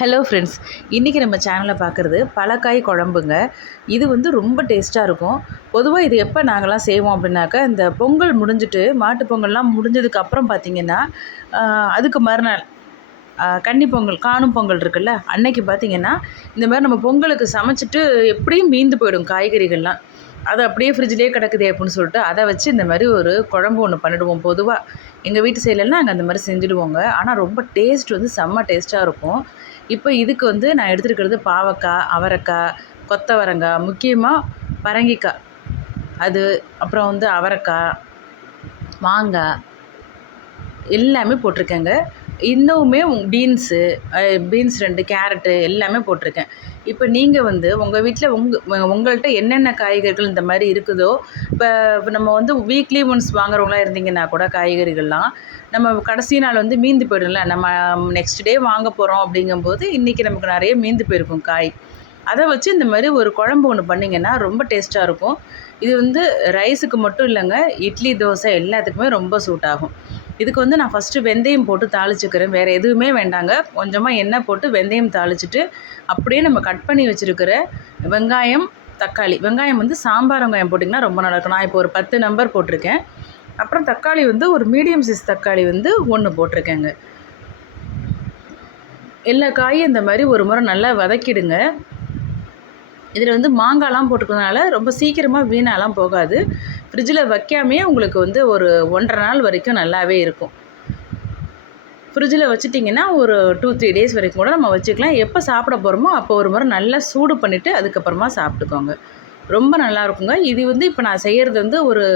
Hello friends இன்றைக்கி நம்ம சேனலில் பார்க்குறது பழக்காய் குழம்புங்க. இது வந்து ரொம்ப டேஸ்ட்டாக இருக்கும். பொதுவாக இது எப்போ நாங்களாம் செய்வோம் அப்படின்னாக்கா இந்த பொங்கல் முடிஞ்சிட்டு மாட்டுப் பொங்கல்லாம் முடிஞ்சதுக்கப்புறம் பார்த்திங்கன்னா அதுக்கு மறுநாள் கன்னி பொங்கல் காணும் பொங்கல் இருக்குல்ல அன்னைக்கு பார்த்திங்கன்னா இந்த மாதிரி நம்ம பொங்கலுக்கு சமைச்சிட்டு எப்படியும் மீந்து போயிடும் காய்கறிகள்லாம். அது அப்படியே ஃப்ரிட்ஜ்லேயே கிடக்குது அப்படின்னு சொல்லிட்டு அதை வச்சு இந்த மாதிரி ஒரு குழம்பு ஒன்று பண்ணிடுவோம் பொதுவாக எங்கள் வீட்டு சைட்லலாம் நாங்கள் அந்த மாதிரி செஞ்சுடுவோங்க. ஆனால் ரொம்ப டேஸ்ட் வந்து செம்ம டேஸ்ட்டாக இருக்கும். இப்போ இதுக்கு வந்து நான் எடுத்துருக்கிறது பாவக்காய் அவரைக்காய் கொத்தவரங்காய் முக்கியமாக பரங்கிக்காய். அது அப்புறம் வந்து அவரைக்காய் மாங்காய் எல்லாமே போட்டிருக்கேங்க. இன்னுமே பீன்ஸு பீன்ஸ் ரெண்டு கேரட்டு எல்லாமே போட்டிருக்கேன். இப்போ நீங்கள் வந்து உங்கள் வீட்டில் உங்கள் உங்கள்கிட்ட என்னென்ன காய்கறிகள் இந்த மாதிரி இருக்குதோ இப்போ நம்ம வந்து வீக்லி ஒன்ஸ் வாங்குறவங்களா இருந்தீங்கன்னா கூட காய்கறிகள்லாம் நம்ம கடைசி நாள் வந்து மீந்து போயிடும்ல நம்ம நெக்ஸ்ட் டே வாங்க போகிறோம் அப்படிங்கும்போது இன்றைக்கி நமக்கு நிறைய மீந்து போயிருக்கும் காய். அதை வச்சு இந்த மாதிரி ஒரு குழம்பு ஒன்று பண்ணிங்கன்னா ரொம்ப டேஸ்ட்டாக இருக்கும். இது வந்து ரைஸுக்கு மட்டும் இல்லைங்க இட்லி தோசை எல்லாத்துக்குமே ரொம்ப சூட் ஆகும். இதுக்கு வந்து நான் ஃபஸ்ட்டு வெந்தயம் போட்டு தாளிச்சுக்கிறேன். வேறு எதுவுமே வேண்டாங்க. கொஞ்சமாக எண்ணெய் போட்டு வெந்தயம் தாளிச்சிட்டு அப்படியே நம்ம கட் பண்ணி வச்சுருக்கிற வெங்காயம் தக்காளி. வெங்காயம் வந்து சாம்பார் வெங்காயம் போட்டிங்கன்னா ரொம்ப நல்லாயிருக்கும் நான் இப்போ ஒரு பத்து நம்பர் போட்டிருக்கேன். அப்புறம் தக்காளி வந்து ஒரு மீடியம் சைஸ் தக்காளி வந்து ஒன்று போட்டிருக்கேங்க. எல்லா காயும் இந்த மாதிரி ஒரு முறை நல்லா வதக்கிடுங்க. இதில் வந்து மாங்காய்லாம் போட்டுக்கிறதுனால ரொம்ப சீக்கிரமாக வீணாலாம் போகாது. ஃப்ரிட்ஜில் வைக்காமையே உங்களுக்கு வந்து ஒரு ஒன்றரை நாள் வரைக்கும் நல்லாவே இருக்கும். ஃப்ரிட்ஜில் வச்சுட்டிங்கன்னா ஒரு டூ த்ரீ டேஸ் வரைக்கும் கூட நம்ம வச்சுக்கலாம். எப்போ சாப்பிட போகிறோமோ அப்போ ஒரு முறை நல்லா சூடு பண்ணிவிட்டு அதுக்கப்புறமா சாப்பிட்டுக்கோங்க. ரொம்ப நல்லா இருக்குங்க. இது வந்து இப்போ நான் செய்கிறது வந்து ஒரு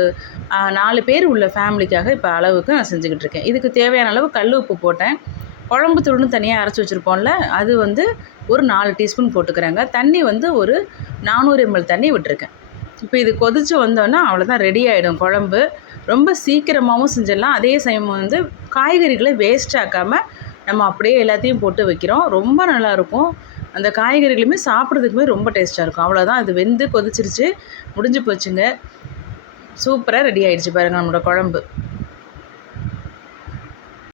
நாலு பேர் உள்ள ஃபேமிலிக்காக இப்போ அளவுக்கு நான் செஞ்சுக்கிட்டு இருக்கேன். இதுக்கு தேவையான அளவு கல் உப்பு போட்டேன். குழம்பு தூள்னு தனியாக அரைச்சி வச்சுருப்போம்ல அது வந்து ஒரு நாலு டீஸ்பூன் போட்டுக்கிறேங்க. தண்ணி வந்து ஒரு நானூறு எம்எல் தண்ணி விட்டுருக்கேன். இப்போ இது கொதிச்சு வந்தோன்னா அவ்வளோதான் ரெடி ஆகிடும் குழம்பு. ரொம்ப சீக்கிரமாகவும் செஞ்சிடலாம். அதே சமயம் வந்து காய்கறிகளை வேஸ்ட் ஆக்காமல் நம்ம அப்படியே எல்லாத்தையும் போட்டு வைக்கிறோம். ரொம்ப நல்லாயிருக்கும் அந்த காய்கறிகளுமே சாப்பிட்றதுக்குமே ரொம்ப டேஸ்ட்டாக இருக்கும். அவ்வளோதான் அது வெந்து கொதிச்சிருச்சு. முடிஞ்சு போச்சுங்க. சூப்பராக ரெடி ஆகிடுச்சு பாருங்கள் நம்மளோட குழம்பு.